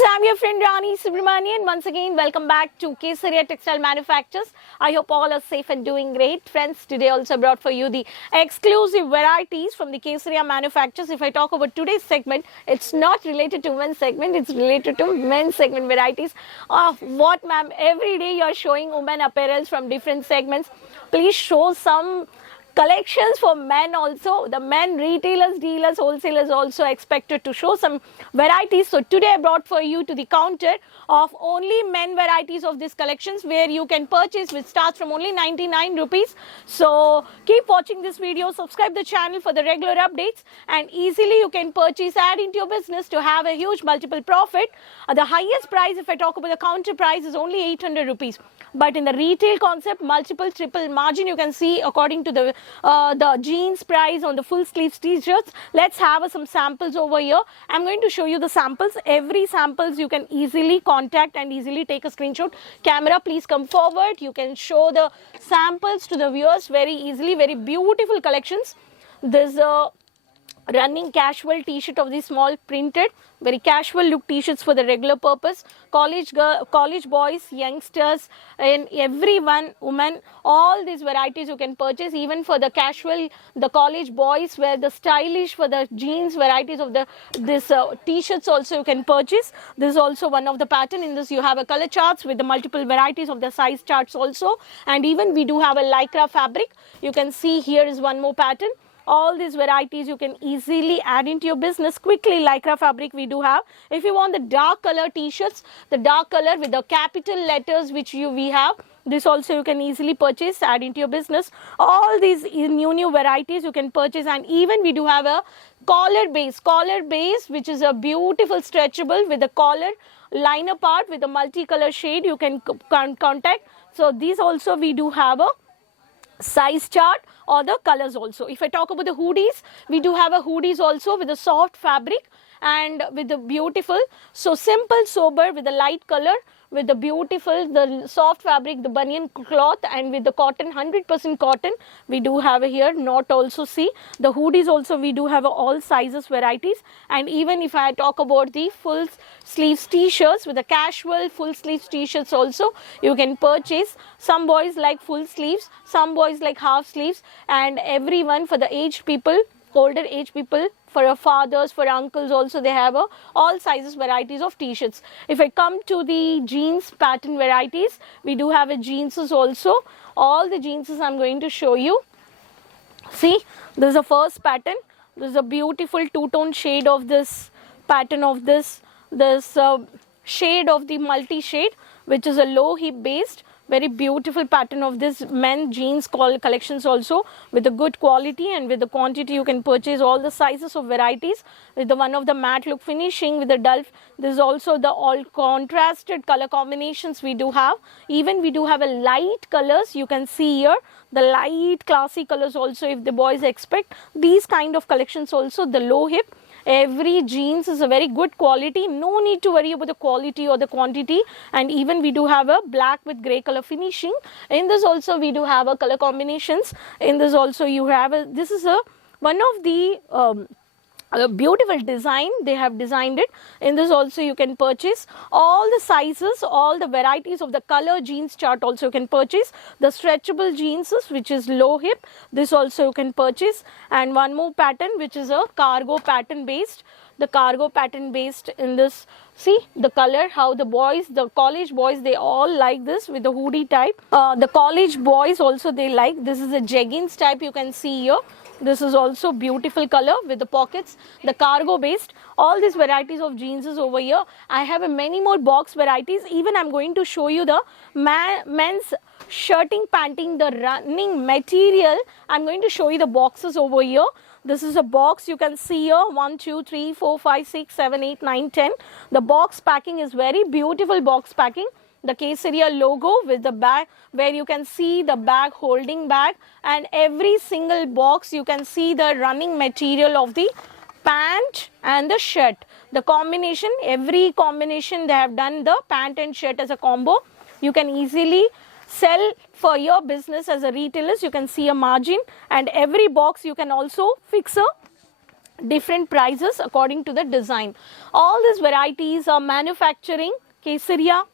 Friends, I'm your friend Rani Subramanian. Once again, welcome back to Kesaria Textile Manufacturers. I hope all are safe and doing great. Friends, today also brought for you the exclusive varieties from the Kesaria Manufacturers. If I talk about today's segment, it's not related to women's segment, it's related to men's segment varieties. What ma'am, every day you're showing women apparels from different segments. Please show some collections for men also. The men retailers, dealers, wholesalers also expected to show some varieties. So today I brought for you to the counter of only men varieties of these collections where you can purchase, which starts from only 99 rupees. So keep watching this video, subscribe the channel for the regular updates, and easily you can purchase, add into your business to have a huge multiple profit. The highest price, if I talk about the counter price, is only 800 rupees. But in the retail concept, multiple triple margin, you can see according to the jeans price on the full sleeves t-shirts. Let's have some samples over here. I'm going to show you the samples. Every samples you can easily contact and easily take a screenshot. Camera, please come forward. You can show the samples to the viewers very easily. Very beautiful collections. There's a running casual t-shirt of the small printed, very casual look t-shirts for the regular purpose. College boys, youngsters, and everyone, women, all these varieties you can purchase. Even for the casual, the college boys wear the stylish for the jeans varieties of this t-shirts also you can purchase. This is also one of the pattern. In this you have a color charts with the multiple varieties of the size charts also, and even we do have a lycra fabric. You can see here is one more pattern. All these varieties you can easily add into your business quickly. Lycra fabric we do have. If you want the dark color t-shirts, the dark color with the capital letters which we have, this also you can easily purchase, add into your business. All these new varieties you can purchase, and even we do have a collar base which is a beautiful stretchable with the collar liner part with a multicolor shade you can contact. So these also we do have a size chart or the colors also. If I talk about the hoodies, we do have a hoodies also with a soft fabric and with the beautiful, so simple sober with the light color, with the beautiful, the soft fabric, the banyan cloth, and with the cotton, 100% cotton we do have here. Not also see the hoodies also we do have all sizes varieties. And even if I talk about the full sleeves t-shirts with the casual full sleeves t-shirts also you can purchase. Some boys like full sleeves, some boys like half sleeves, and everyone for the aged people, older age people, for your fathers, for uncles also they have all sizes varieties of t-shirts. If I come to the jeans pattern varieties, we do have a jeans also. All the jeans I'm going to show you. See, this is the first pattern. This is a beautiful two-tone shade of this pattern of this shade of the multi-shade, which is a low hip based. Very beautiful pattern of this men jeans collections also with a good quality and with the quantity you can purchase all the sizes of varieties with the one of the matte look finishing with the dull. This is also the all contrasted color combinations we do have. Even we do have a light colors you can see here. The light classy colors also if the boys expect. These kind of collections also, the low hip. Every jeans is a very good quality, no need to worry about the quality or the quantity. And even we do have a black with grey color finishing. In this also we do have a color combinations. In this also you have a, this is one of the a beautiful design they have designed it. In this also you can purchase all the sizes, all the varieties of the color jeans chart also you can purchase. The stretchable jeans which is low hip, this also you can purchase. And one more pattern which is a cargo pattern based. The cargo pattern based in this, see the color, how the boys, the college boys, they all like this with the hoodie type. The college boys also they like, this is a jeggings type you can see here. This is also beautiful color with the pockets, the cargo based. All these varieties of jeans is over here. I have many more box varieties. Even I'm going to show you the men's shirting, panting, the running material. I'm going to show you the boxes over here. This is a box you can see here, 1, 2, 3, 4, 5, 6, 7, 8, 9, 10. The box packing is very beautiful box packing. The Kesaria logo with the bag where you can see the bag holding bag, and every single box you can see the running material of the pant and the shirt. The combination, every combination they have done the pant and shirt as a combo. You can easily sell for your business as a retailer. You can see a margin, and every box you can also fix a different prices according to the design. All these varieties are manufacturing. Kesaria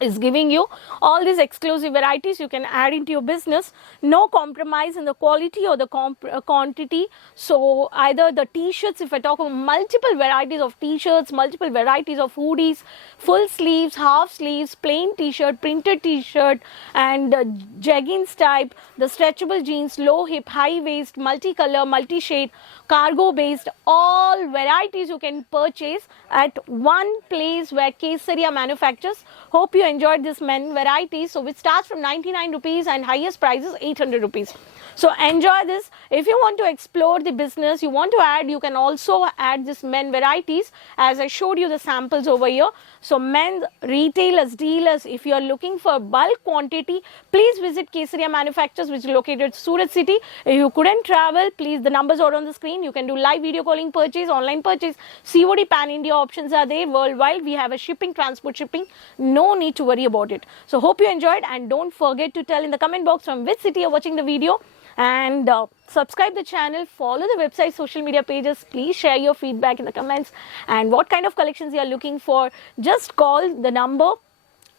is giving you all these exclusive varieties you can add into your business. No compromise in the quality or the quantity. So either the t-shirts, if I talk about multiple varieties of t-shirts, multiple varieties of hoodies, full sleeves, half sleeves, plain t-shirt, printed t-shirt, and jeggings type, the stretchable jeans, low hip, high waist, multicolor, multi-shade, cargo based, all varieties you can purchase at one place where Kesaria manufactures. Hope you enjoyed this men varieties. So which starts from 99 rupees and highest price is 800 rupees. So enjoy this. If you want to explore the business, you want to add, you can also add this men varieties as I showed you the samples over here. So men retailers, dealers, if you are looking for bulk quantity, please visit Kesaria Manufacturers, which is located in Surat city. If you couldn't travel, please, the numbers are on the screen. You can do live video calling purchase, online purchase, COD pan India options are there worldwide. We have a shipping, transport shipping. No need to worry about it. So hope you enjoyed, and don't forget to tell in the comment box from which city you're watching the video. And subscribe the channel, follow the website, social media pages. Please share your feedback in the comments and what kind of collections you are looking for. Just call the number.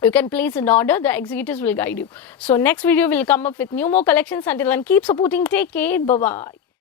You can place an order. The executives will guide you. So next video will come up with new more collections. Until then, keep supporting. Take care. Bye-bye.